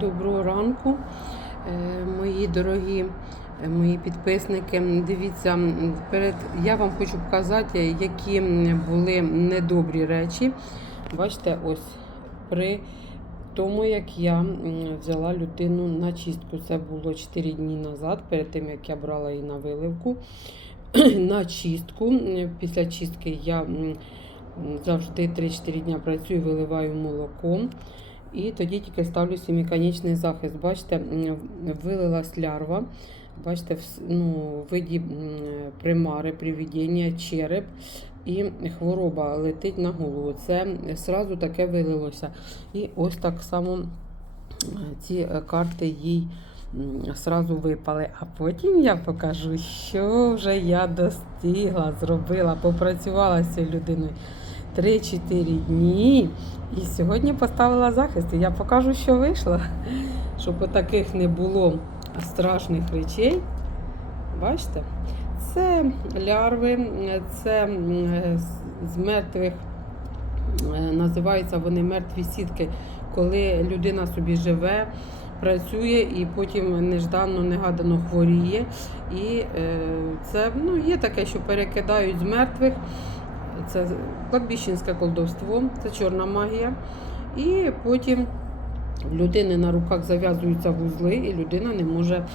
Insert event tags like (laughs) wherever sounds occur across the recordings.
Доброго ранку, е, мої дорогі е, мої підписники. Дивіться, перед я вам хочу показати, які були недобрі речі. Бачите, ось при тому, як я взяла людину на чистку. Це було 4 дні назад, перед тим як я брала її на виливку. (clears throat) На чистку. Після чистки я завжди 3-4 дня працюю, виливаю молоком. І тоді тільки ставлю семиконечний захист. Бачите, вилилась лярва. Бачите, в ну, виді примари, привідення, череп і хвороба летить на голову. Це сразу таке вилилося. І ось так само ці карти їй сразу випали. А потім я покажу, що вже я достигла, зробила, попрацювала з цією людиною. 3-4 дні. І сьогодні поставила захист. І я покажу, що вийшло. Щоб таких не було страшних речей. Бачите? Це лярви, це з- мертвих, е, називаються вони мертві сітки, коли людина собі живе, працює і потім нежданно, негадано хворіє. І е, це ну, є таке, що перекидають з мертвих. Це кладбищенське колдовство, це чорна магія. І потім в людини на руках зав'язуються вузли, і людина не може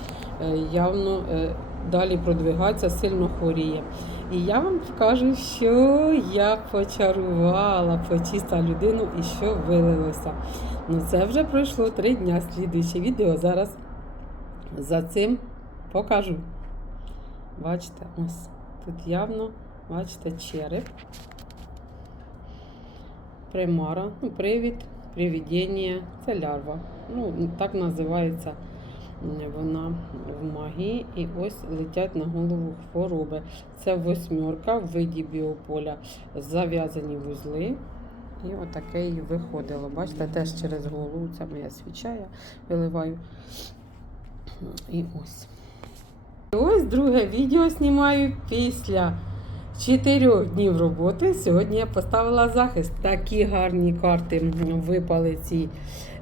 е, явно е, далі продвигатися, сильно хворіє. І я вам покажу, що я почарувала, почистила людину і що вилилося. Ну це вже пройшло три дня. Слідуюче відео зараз за цим покажу. Бачите, ось тут явно, бачите, череп примара, ну, привід, привідення, це лярва. Ну, так називається вона в магії. І ось летять на голову хвороби. Це восьмерка в виді біополя, зав'язані вузли. І отаке і виходило. Бачите, теж через голову. Це моя свіча, я виливаю. І ось. І ось друге відео знімаю після чотирьох днів роботи. Сьогодні я поставила захист. Такі гарні карти випали ці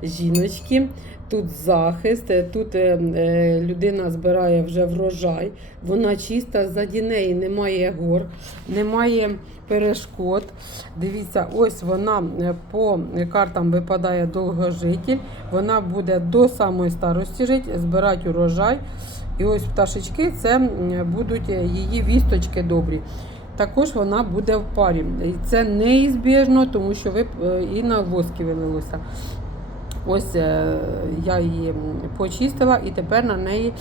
жіночки. Тут захист, тут е, е, людина збирає вже врожай, вона чиста, ззаді неї немає гор, немає перешкод. Дивіться, ось вона е, по картам випадає довгожитель, вона буде до самої старості жити, збирати урожай. І ось пташечки це будуть її вісточки добрі. Також вона буде в парі. І це неізбіжно, тому що ви е, і на воски вилилося. Ось е, я її почистила і тепер на неї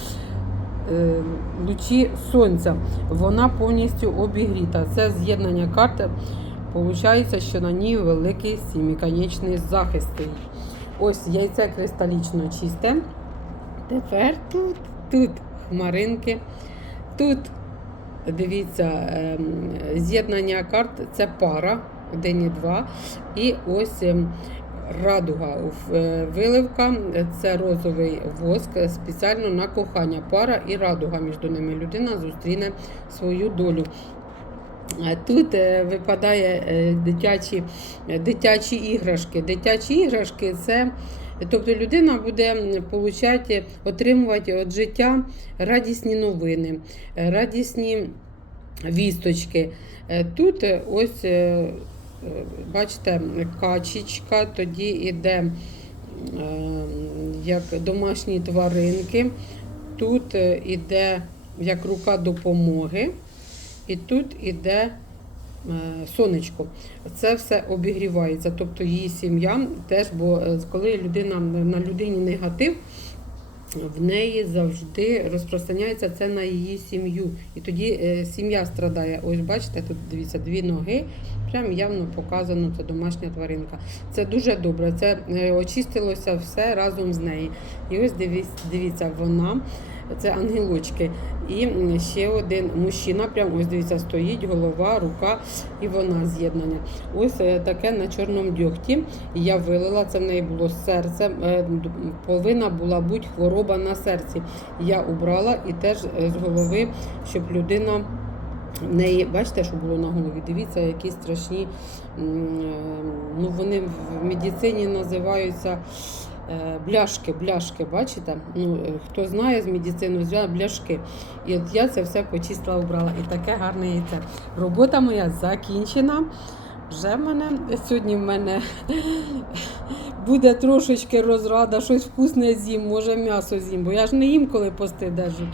е, лучі сонця. Вона повністю обігріта. Це з'єднання карт. Получається, що на ній великий сіміконечний захист. Ось яйце кристалічно чисте. Тепер тут, тут хмаринки, тут дивіться, ем, з'єднання карт це пара, один і два. І ось ем, радуга. Е, Виливка це розовий воск спеціально на кохання. Пара і радуга між ними. Людина зустріне свою долю. Е, Тут е, випадає е, дитячі, е, дитячі іграшки. Дитячі іграшки це. Тобто людина буде получати, отримувати від життя радісні новини, е, радісні вісточки. Е, Тут е, ось, бачите, качечка, тоді йде як домашні тваринки. Тут іде як рука допомоги. І тут іде сонечко. Це все обігрівається. Тобто її сім'я теж, бо е, коли людина на людині негатив, в неї завжди розпространяється це на її сім'ю. І тоді е, сім'я страдає. Ось бачите, тут дивіться, дві ноги. Прям явно показано, це домашня тваринка. Це дуже добре. Це е, очистилося все разом з нею. І ось дивіться, вона. Це ангелочки. І ще один мужчина, прям ось дивіться, стоїть, голова, рука і вона з'єднання. Ось е, таке на чорному дьогті. Я вилила, це в неї було серце. е, Повинна була бути хвороба на серці. Я убрала і теж е, з голови, щоб людина. В неї, бачите, що було на голові? Дивіться, які страшні. Ну, вони в медицині називаються бляшки, бляшки, бачите? Ну, е, хто знає з медицину, зв'язано бляшки. І от я це все почистила, убрала. І таке гарне яйце. Робота моя закінчена. Вже в мене сьогодні в мене (laughs) буде трошечки розрада, щось вкусне з'їм, може м'ясо з'їм, бо я ж не їм, коли пости держу.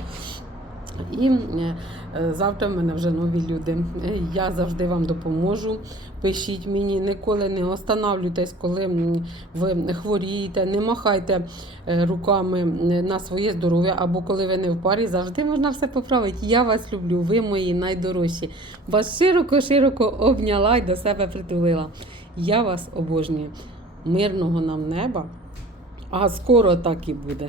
І е, завтра в мене вже нові люди. Е, Я завжди вам допоможу. Пишіть мені, ніколи не останавлюйтесь, коли ви хворієте, не махайте е, руками на своє здоров'я, або коли ви не в парі, завжди можна все поправити. Я вас люблю, ви мої найдорожчі. Вас широко-широко обняла і до себе притулила. Я вас обожнюю. Мирного нам неба, а скоро так і буде.